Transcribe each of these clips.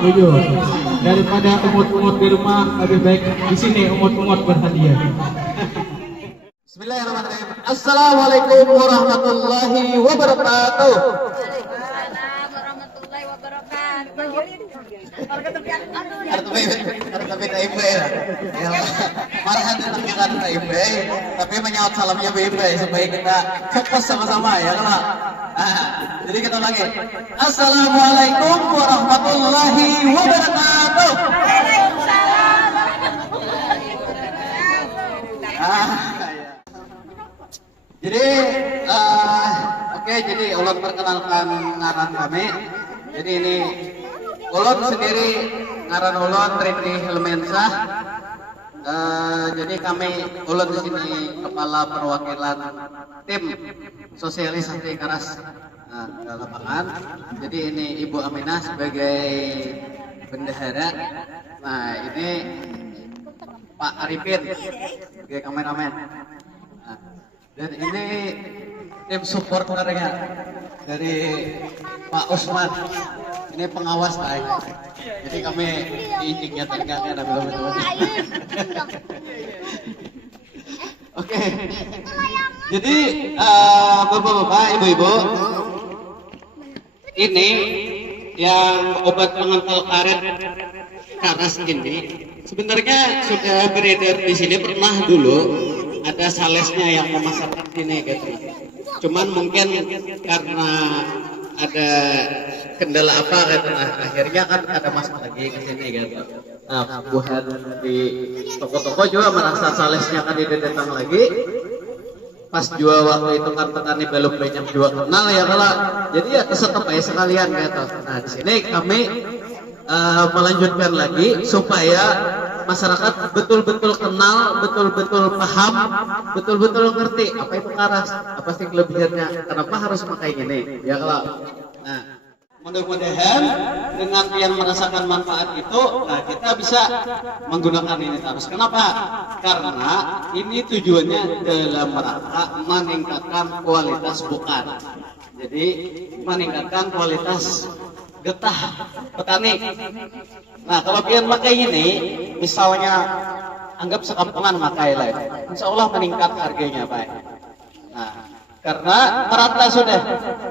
setuju. Daripada umut-umut di rumah, lebih baik di sini umut-umut berhadiah. Bismillahirrahmanirrahim. Assalamualaikum warahmatullahi wabarakatuh. Waalaikumsalam warahmatullahi wabarakatuh. Harta beda ibu ya. Marahan itu juga harta ibu, tapi menyaut salamnya ibu supaya kita fokus sama-sama ya kalau. Jadi kita ulangi. Assalamualaikum warahmatullahi wabarakatuh. Waalaikumsalam warahmatullahi wabarakatuh. Jadi, oke, jadi ulun perkenalkan ngaran kami. Jadi ini ulun sendiri ngaran ulun Rifdi Hilmensah. Jadi kami ulun di sini kepala perwakilan tim sosialisasi Karas lapangan. Jadi ini Ibu Aminah sebagai bendahara. Nah ini Pak Arifin sebagai kameramen. Dan ini tim supporternya dari Pak Usman. Ini pengawas Pak. Jadi kami diizinkan tegaknya dan belum. Oke. Jadi bapak-bapak, ibu-ibu, ini yang obat pengental karet Karas ini sebenarnya sudah beredar di sini, pernah dulu ada salesnya yang memasarkan sini gitu. Cuman mungkin karena ada kendala apa gitu, nah akhirnya kan ada masuk lagi ke sini gitu. Nah, buat di toko-toko juga merasa salesnya kan tidak datang lagi. Pas jual waktu itu kan petani belum banyak jual kenal ya kalau, jadi ya kesetep aja sekalian gitu. Nah di sini kami melanjutkan lagi supaya masyarakat betul-betul kenal, betul-betul paham, betul-betul ngerti apa itu Karas, apa sih kelebihannya, kenapa harus pakai ini, ya kalau. Nah, mudah-mudahan dengan yang merasakan manfaat itu, nah kita bisa menggunakan ini terus. Kenapa? Karena ini tujuannya dalam rangka meningkatkan kualitas bukan. Jadi meningkatkan kualitas getah petani. Nah kalau kalian pakai ini, misalnya anggap sekampungan pakai lah, insya Allah meningkat harganya Pak. Nah karena merata sudah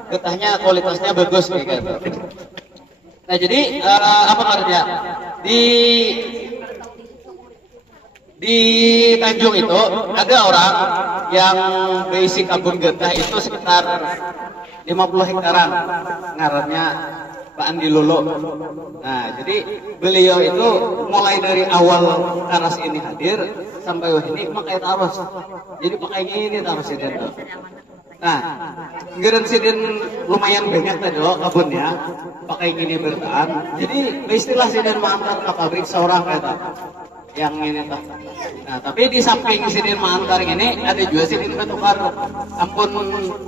getahnya kualitasnya bagus gitu. Nah jadi apa artinya di Tanjung itu ada orang yang berisi kebun getah itu sekitar 50 hektaran, ngarannya Pak Andi Lolo. Nah, jadi beliau itu mulai dari awal Karas ini hadir sampai ini pakai terus. Jadi pakai ini terus ini. Nah, geren sidin lumayan banyak tadi loh kebunnya, pakai gini bertahan. Jadi istilah sidin mengantar ke pabrik seorang kata yang ini tuh. Nah, tapi di samping sidin mengantar ini ada juga sidin bertukar ampun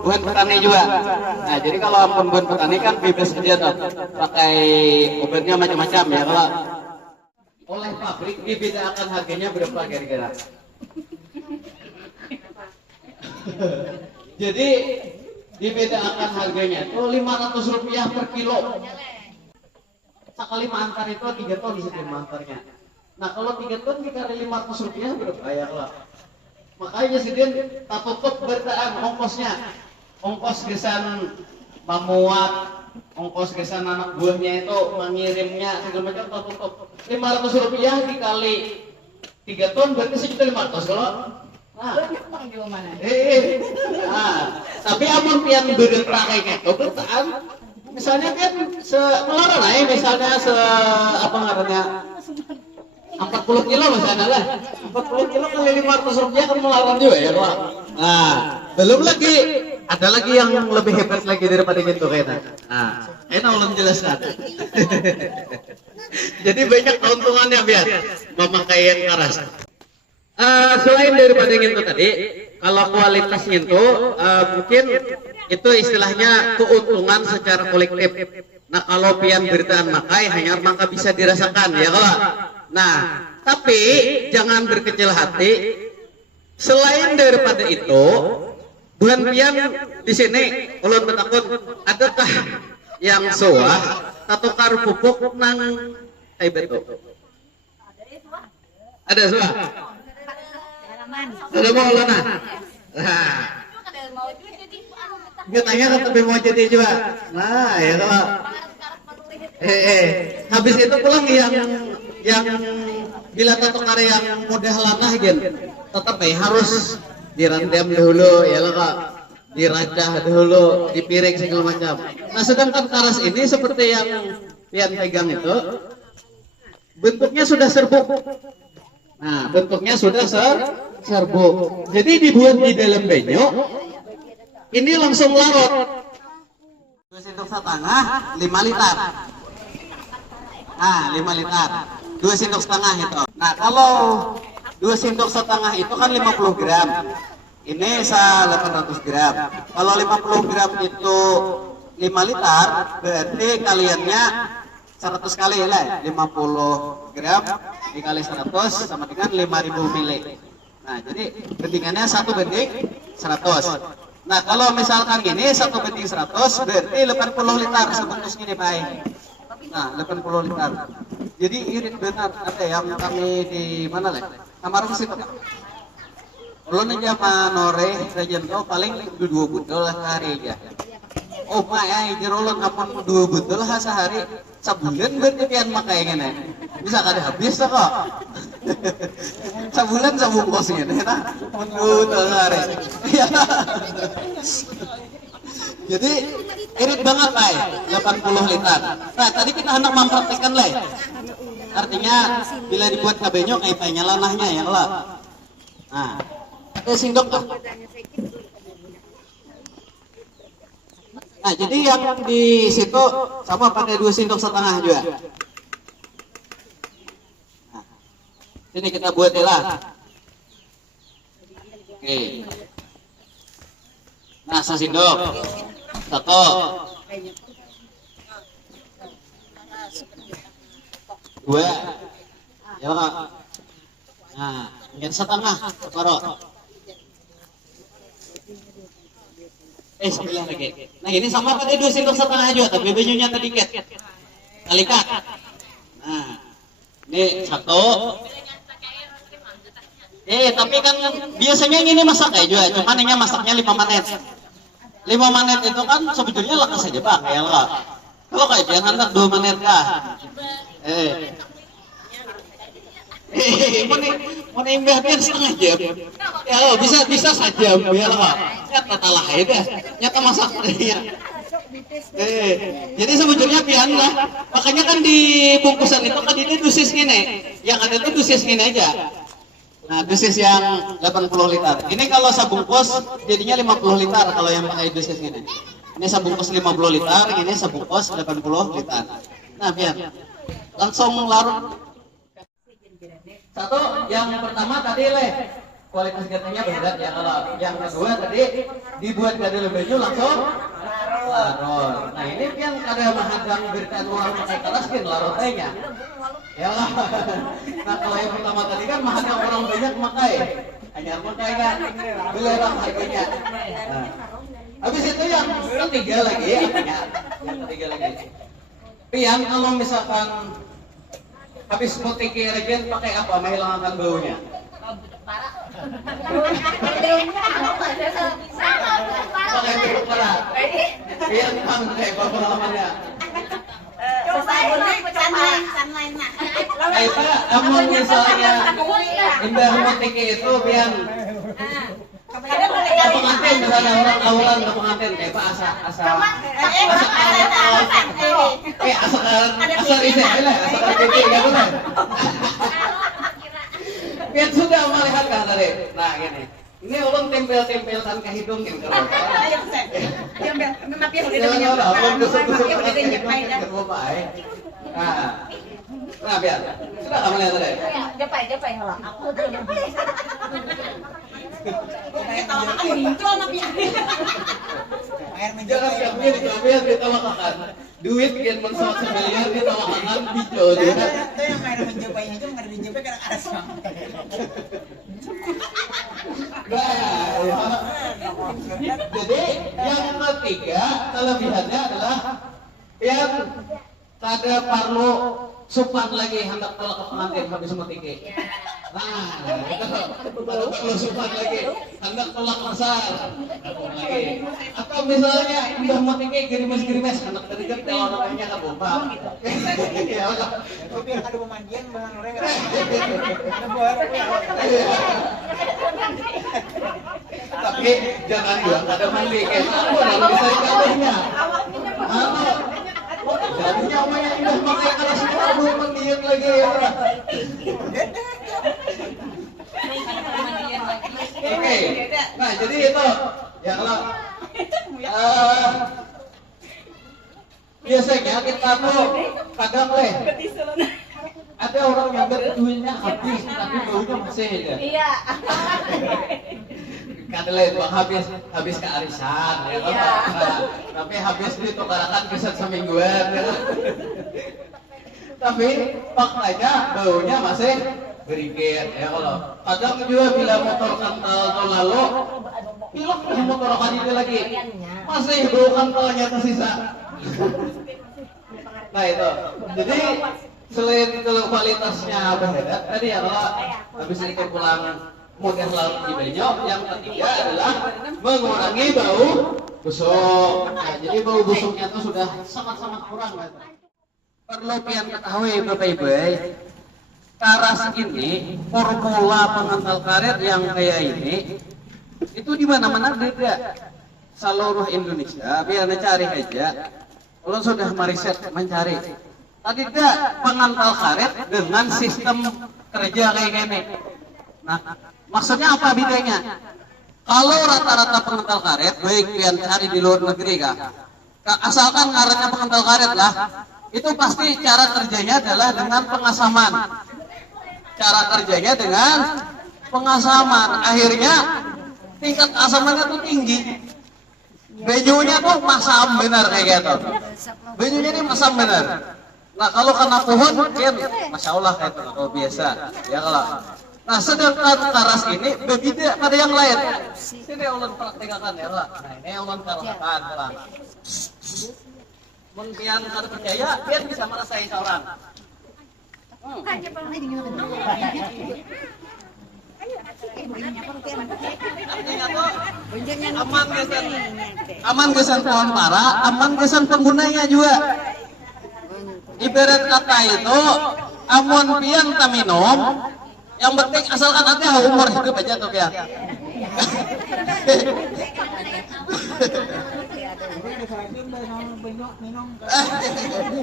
buat petani juga. Nah, jadi kalau ampun buat petani kan bebas aja tuh, pakai obatnya macam-macam ya. Kalau oleh pabrik dibedakan harganya berapa kira-kira? Jadi dibedakan harganya itu Rp500 per kilo. Sekali mengantar itu 3 ton di sini mengantarnya. Nah kalau 3 ton dikali Rp500 berapa ya lah. Makanya sidin tak tutup bertaan ongkosnya. Ongkos gesan memuat, ongkos gesan anak buahnya itu mengirimnya segala macam tak tutup. Rp500 dikali 3 ton berarti Rp1.500.000 kalau. Nah, tapi amun pian beureut kayak gitu bertaan. Misalnya kan melarang aja, misalnya apa ngarannya 40 kilo misalnya lah, 40 kilo kali Rp500 kan melarang juga ya Pak. Nah, belum lagi ada lagi yang lebih hebat lagi daripada gitu kayaknya. Nah, enak ulun jelaskan. Jadi banyak keuntungannya biar memakai Karas. Selain daripada itu tadi, kalau kualitasnya itu mungkin itu istilahnya keuntungan secara kolektif. Nah kalau pian beritaan makai hanya maka bisa dirasakan ya kalau. Nah tapi jangan berkecil hati. Selain daripada itu, bukan pian di sini ulun bertakun adakah yang soah tatukar pupuk nang beto. Ada semua. Ada mau lana. Nah, dia tanya ke tapi mau jadi juga. Nah, ya kalau habis itu pulang yang bila tatukar yang mudah lanah gitu, tetap harus direndam dulu ya lo kak, diracah dulu, dipiring segala macam. Nah sedangkan karas ini seperti yang pian pegang itu bentuknya sudah serbuk. Nah bentuknya sudah serbuk. Jadi dibuat di dalam banyu, ini langsung larut. 2 sendok setengah 5 liter. Nah 5 liter, 2 sendok setengah itu. Nah kalau 2 sendok setengah itu kan 50 gram. Ini 800 gram. Kalau 50 gram itu 5 liter, berarti kaliannya 100 kali lah. 50 gram dikali 100 sama dengan 5000 mili. Nah, jadi bandingannya 1 banding 100. Nah, kalau misalkan ini 1 banding 100, berarti 80 liter sebungkus ini baik. Nah, 80 liter. Jadi irit benar ada yang kami di mana lah? Kamar musik. Ulun aja manore rejento paling 2 bundel sehari aja. Oh mak ya, jadi ulun ngapun 2 bundel sehari, sebulan berarti pian makai ngene. Bisa kada habis kok. Sebulan sebungkus ngene ta. Bundel sehari. Jadi irit banget Pak, 80 liter. Nah tadi kita hendak mempraktikkan lah. Artinya bila dibuat kabenyo kayak pengen lanahnya ya kalau. Nah, sindok lah. Nah jadi yang di situ sama pakai 2 sendok setengah juga. Nah, sini kita buat ya lah. Oke. Nah, sendok. 1. Dua, ya kak. Nah, yang setengah, separuh. Sebelah lagi. Nah ini sama tadi 2 sendok setengah aja, tapi bajunya sedikit. Kalikat. Nah, ini 1. Tapi kan biasanya ini masak aja, cuman ini masaknya 5 menit. 5 menit itu kan sebetulnya lekas saja pak, ya lah. Kalau kayak biar hendak 2 menit kah? Mau nambah biar setengah jam. Ya lo bisa saja biar lah. Nyata talah itu, nyata masak. Jadi sebetulnya pian lah. Makanya kan di bungkusan itu kan ini dosis gini. Yang ada itu dosis gini aja. Nah dosis yang 80 liter. Ini kalau sebungkus jadinya 50 liter kalau yang pakai dosis gini. Ini sebungkus 50 liter, ini sebungkus 80 liter. Nah biar langsung larut. 1 yang pertama tadi kualitas gatanya berat ya, kalau yang kedua tadi dibuat gada lebih langsung larut. Nah ini kan kada mahadang berikan uang pakai keraskin larutnya ya lah. Nah kalau yang pertama tadi kan mahadang orang banyak makai hanya makai kan belerang harganya. Nah, habis itu yang ketiga lagi yang ketiga lagi pian kalau misalkan habis mutiki regen pakai apa menghilangkan baunya? Pakai pupuk para. Iya memang kayak pengalamannya. Pak, kamu misalnya indah mutiki itu pian pengantin misalnya orang awalan ke pengantin kayak Pak asa riset lah asa riset ya boleh. Pian sudah melihat kan tadi. Nah gini. Ini ulun tempel-tempelkan ke hidung gitu. Ayo Bel, memang pian udah Nah, biar. Sudah kamu lihat tadi. Japai halah. Jangan kami dicoba ditawakan. Duit kian mensuat semiliar ditawakan hijau dia. Itu yang main menjopainya itu nggak dijopai karena ada sama. Jadi yang ketiga kelebihannya adalah yang kada perlu supan lagi hendak tolak ke pengantin habis mutiki. Nah, itu baru perlu supan lagi hendak tolak masal lagi. Atau misalnya udah mutiki gerimis hendak terdekat kalau orangnya ke bomba. Ya, Tapi ada pemandian barang mereka. tapi jangan juga kada mandi kayak aku dalam bisa dikatakannya. Jadinya omanya udah pakai kelas semua belum mandian lagi ya. Oke, nah jadi itu ya kalau biasanya kita tuh kadang ada orang yang duitnya habis tapi baunya masih aja. Iya. Kadang bang habis ke arisan ya kan, Iya. nah, tapi habis ditukarakan keset semingguan ya kan. Tapi faktanya baunya masih berikir ya kalau kadang juga bila motor kental atau lalu pilok di motor kan itu lagi masih bau kentalnya tersisa. Nah itu jadi selain kalau kualitasnya berbeda tadi ya kalau habis itu pulang model laut di Benyok, yang ketiga adalah mengurangi bau busuk. Nah, jadi bau busuknya itu sudah sangat-sangat kurang. Perlu pian ketahui Bapak Ibu, taras ini formula pengental karet yang kayak ini itu di mana-mana beda. Seluruh Indonesia biar cari aja. Kalau sudah meriset mencari, tadi tidak pengental karet dengan sistem kerja kayak gini. Nah, maksudnya apa bedanya? Kalau rata-rata pengental karet, baik yang cari di luar negeri kah? Asalkan ngarannya pengental karet lah, itu pasti cara kerjanya adalah dengan pengasaman. Cara kerjanya dengan pengasaman. Akhirnya tingkat asamannya tuh tinggi. Bajunya tuh masam benar kayak gitu. Bajunya ini masam benar. Nah kalau kena pohon, kan, masya Allah kayak itu kalau biasa. Ya kalau. Nah sedangkan taras ini berbeda pada yang lain. Sini ulun praktekkan ya lah. Nah ini ulun praktekkan lah. Mungkin kada percaya, dia bisa merasai seorang. Artinya tuh aman gesan pohon para, aman gesan penggunanya juga. Ibarat kata itu, amun pian tak minum, yang penting asalkan nanti umur hidup aja tuh pian.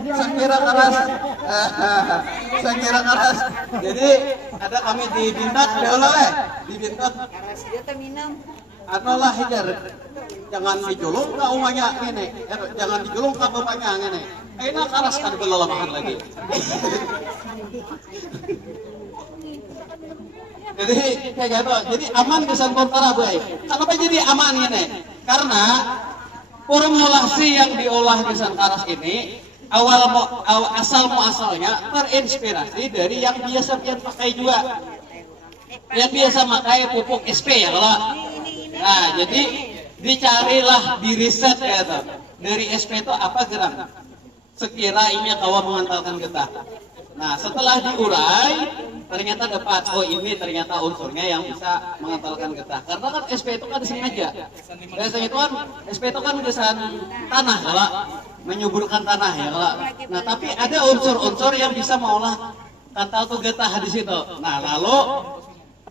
Saya kira keras. Jadi ada kami di Bintat, di Bintat. Anu lah hijar, jangan dijulung ke umanya ini, jangan dijulung ke bapaknya ini. Ini keras kan belalaman lagi. Jadi kayak gitu. Jadi aman kesan kontara baik. Kenapa jadi aman ini? Karena formulasi yang diolah kesan karas ini asal muasalnya terinspirasi dari yang biasa pian pakai juga. Yang biasa pakai pupuk SP ya kalau. Nah jadi dicarilah di riset ya tuh. Dari SP itu apa gerak? Sekiranya kawan mengantalkan getah. Nah setelah diurai ternyata dapat ini ternyata unsurnya yang bisa mengantalkan getah. Karena kan SP itu kan sengaja. Biasanya itu kan SP itu kan kesan tanah kalau menyuburkan tanah ya kalau. Nah tapi ada unsur-unsur yang bisa mengolah kantal tuh getah di situ. Nah lalu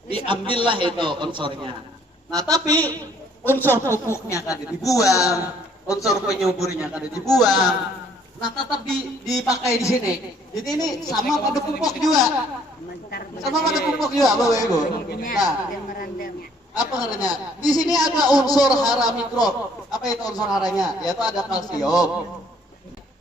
diambillah itu unsurnya. Nah tapi unsur pupuknya kan dibuang, unsur penyuburnya kan dibuang. Nah tetap dipakai di sini. Jadi ini sama pada pupuk juga. Sama pada pupuk juga, Bapak Ibu. Nah, apa katanya? Di sini ada unsur hara mikro. Apa itu unsur haranya? Yaitu ada kalsium,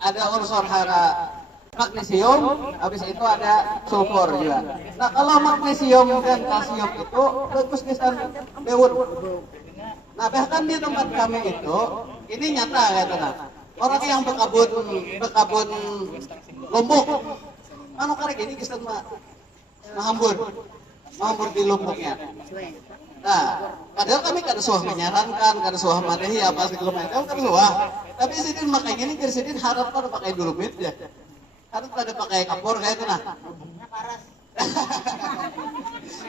ada unsur hara magnesium, habis itu ada sulfur juga. Nah kalau magnesium dan kalsium itu bagus kesan bewut. Nah bahkan di tempat kami itu ini nyata ya teman. Orang yang berkabun Lombok, anu karek ini kesan mahambur di Lomboknya. Nah, padahal kami kada suah menyarankan, kada suah madehi apa segala macam, kada suah. Tapi sidin makanya ini sidin harap kada pakai dulumit ya. Harus pada pakai kapur kayak itu nah.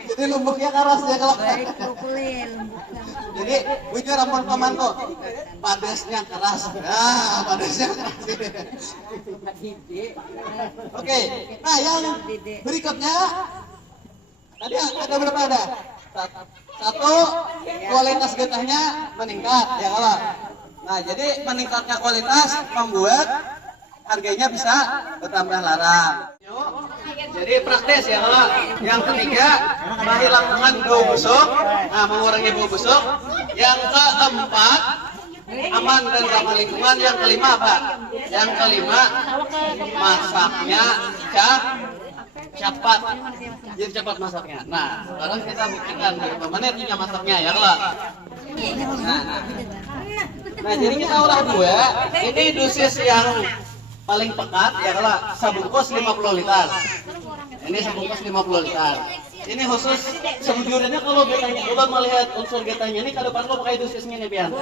Jadi lumbuknya keras ya kalau. Baik kukulin. Jadi bujur ampun pamantau, padasnya keras. Nah, padasnya keras. Oke, nah yang berikutnya tadi ada berapa ada? Satu, kualitas getahnya meningkat ya kalau. Nah, jadi meningkatnya kualitas membuat harganya bisa bertambah larang. Jadi praktis ya kalau. Yang ketiga, menghilangkan bau busuk, nah mengurangi bau busuk. Yang keempat, aman dan ramah lingkungan. Yang kelima apa? Yang kelima, masaknya cepat. Jadi cepat masaknya. Nah, sekarang kita buktikan berapa menit ini masaknya ya kalau. Nah, jadi kita ulah dua. Ini dosis yang paling pekat ya kalau sebungkus 50 liter. Ini sebungkus 50 liter. Ini khusus sejujurnya kalau getahnya, coba melihat unsur getahnya ini ke depan lo pakai dosisnya nih Pian.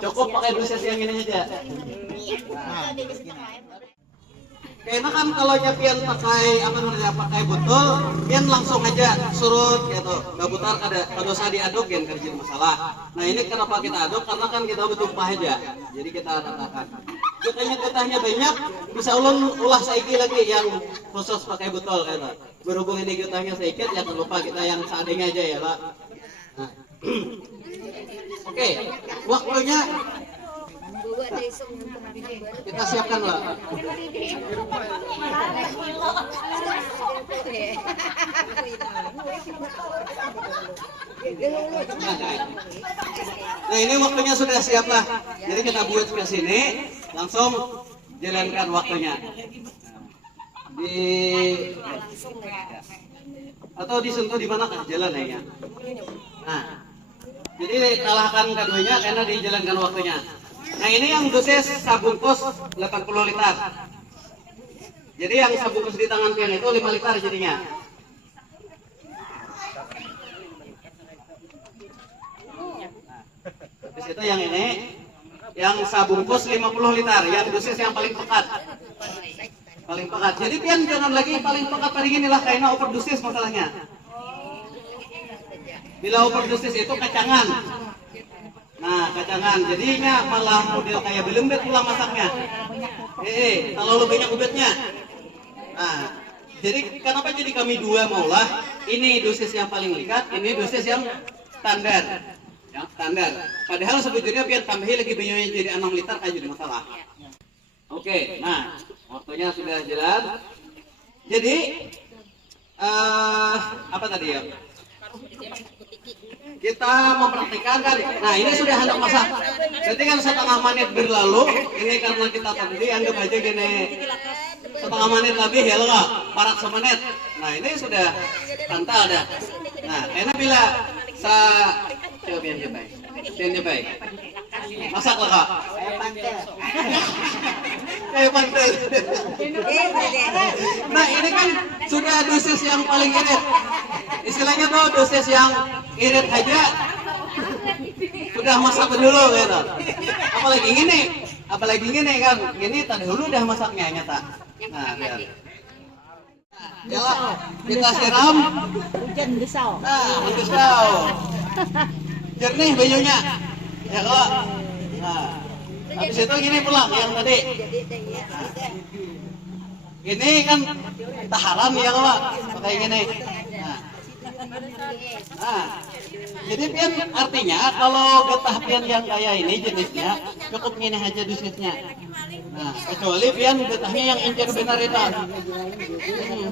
Cukup pakai dosis yang ini aja. Karena kan kalau Pian pakai apa namanya pakai botol, Pian langsung aja surut gitu. Gak putar kada usah diaduk kan kerja masalah. Nah ini kenapa kita aduk? Karena kan kita bertumpah aja. Jadi kita ratakan. Getahnya banyak, bisa ulah saiki lagi yang khusus pakai botol gitu. Berhubung ini getahnya sedikit ya terlupa kita yang seadanya aja ya Pak. Nah. Oke, waktunya kita siapkan lah. Nah ini waktunya sudah siap lah. Jadi kita buat ke sini, langsung jalankan waktunya. Atau disentuh di mana kan jalan ya. Nah, jadi kalahkan keduanya karena dijalankan waktunya. Nah ini yang dosis sabungkus 80 liter. Jadi yang sabungkus di tangan Pian itu 5 liter jadinya. Terus itu yang ini, yang sabungkus 50 liter, yang dosis yang paling pekat. Paling pekat. Jadi Pian jangan lagi paling pekat pada gini lah karena overdosis masalahnya. Bila overdosis itu kacangan. Nah, kacangan. Jadinya malah model kayak belembet pula masaknya. Kalau lu banyak ubetnya. Nah, jadi kenapa jadi kami dua maulah? Ini dosis yang paling lekat, ini dosis yang standar. Yang standar. Padahal sebetulnya Pian tambahin lagi banyak jadi 6 liter aja jadi masalah. Oke, nah waktunya sudah jalan. Jadi apa tadi ya? Kita mempraktikkan kan. Nah ini sudah hendak masak. Berarti kan setengah menit berlalu. Ini karena kita tadi anggap aja gini setengah menit lebih ya loh, parak semenit. Nah ini sudah kental dah. Nah karena bila coba biar baik. Masak lah kak. Kayak pantel. Nah ini kan sudah dosis yang paling irit. Istilahnya tuh dosis yang irit aja sudah masak dulu gitu. Apalagi gini kan. Gini tadi dulu udah masaknya nyata. Nah biar. Nah, kita siram. Hujan desau. Nah, desau. Jernih bajunya. Ya kok. Nah, habis itu gini pulang yang tadi. Ini kan taharan ya kok, pakai gini. Nah, jadi Pian artinya kalau getah Pian yang kayak ini jenisnya cukup gini aja dosisnya. Nah, kecuali Pian getahnya yang encer benar itu.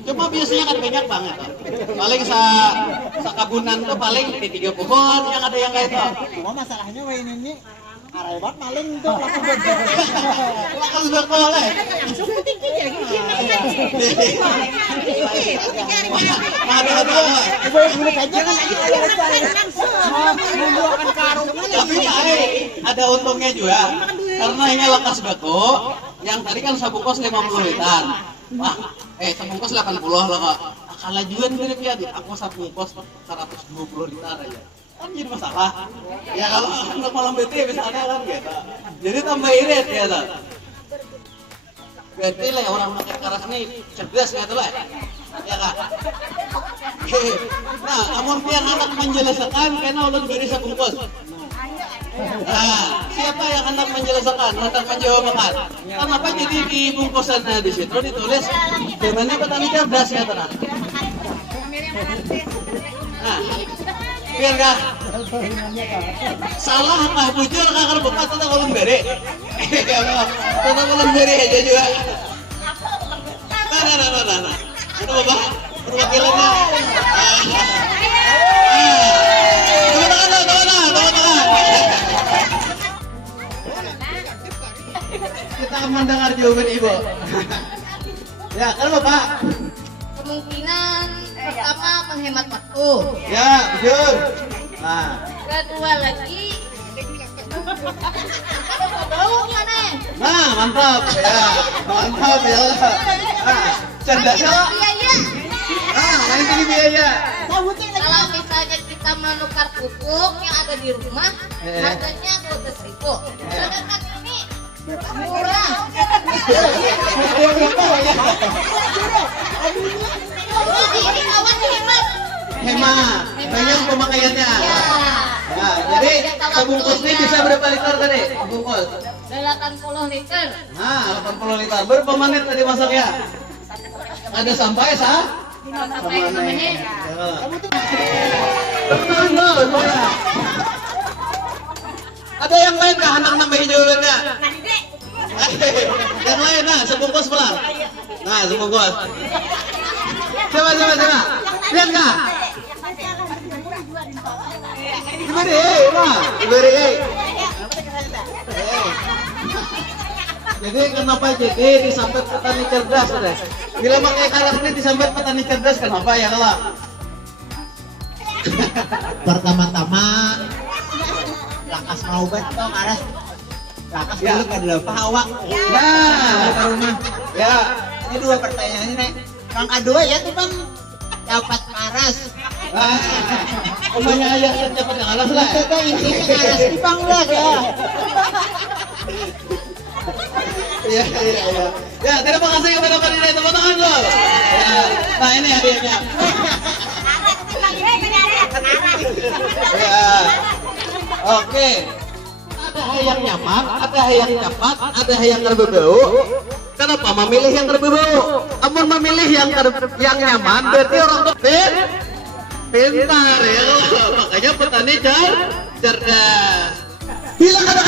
Cuma biasanya kan banyak banget. Paling sakabunan tuh paling di 3 pohon yang ada yang kayak itu. Cuma masalahnya ini Arebat maling tuh Lakas berkoleh. Langsung tinggi ya gitu. Tapi ada untungnya juga karena ini lekas beko. Yang tadi kan sabungkus 50 liter. Wah, sabungkus 80 lah kok. Kalajuan mirip ya, aku sabungkus 120 liter aja. Kan jadi masalah. Ya kalau untuk malam BT misalnya kan gitu. Jadi tambah irit ya. Berarti lah orang makan karas nih cerdas nggak tuh lah? Ya kak. Oke. Nah, amun pian anak menjelaskan karena ulun beri sabungkus. Nah, siapa yang hendak menjelaskan, hendak menjawabkan? Kenapa jadi di bungkusannya di situ ditulis zamannya petani cerdas ya tenang? Nah, biar kah? Salah kah bujur kah kalau bapak tetap ulun beri? Tetap ulun beri aja juga. Nah. Itu bapak perwakilannya. Tepuk tangan. Kita akan mendengar jawaban ibu. Ya, kalau bapak. Kemungkinan pertama menghemat waktu. Ya, bujur. Nah, Kedua lagi bau mana? nah mantap ya, mantap ya. Nah, cerdasnya pak. Biaya. Nah, main tinggi biaya. Kalau misalnya kita menukar pupuk yang ada di rumah, harganya 12.000. Sedangkan ini murah. Ini kawan hemat. Hemat, banyak pemakaiannya. Ya. Nah, jadi sebungkus ini bisa berapa liter tadi? Bungkus. 80 liter. Nah, 80 liter. Berapa menit tadi masaknya? Ada sampai Sampai 5 menit. Ada yang lain kah anak nambahin jawabannya? Yang lain, nah sebungkus pelan. Nah sebungkus. Coba. Lihat kah? Diberi. Jadi kenapa jadi disambat petani cerdas deh? Bila pakai karas ini disambat petani cerdas kenapa ya kalau? Pertama-tama lakas mau banget tau karas. Lakas Ya. dulu kan dulu pahawak. Ya, ke rumah. Ya, Ini dua pertanyaan ini. Yang kedua ya tuh bang dapat karas. umumnya ayah cepat yang alas lah. Kita ini karas di bang udah ya. Iya. Ya, terima kasih kepada panitia, tepuk tangan dulu. Ya, nah ini hadiahnya. Ya. Oke. Ada yang nyaman, ada yang cepat, ada yang berbau. Kenapa memilih yang berbau? Amun memilih yang nyaman berarti orang tuh pintar ya. Makanya petani cerdas. Bila ada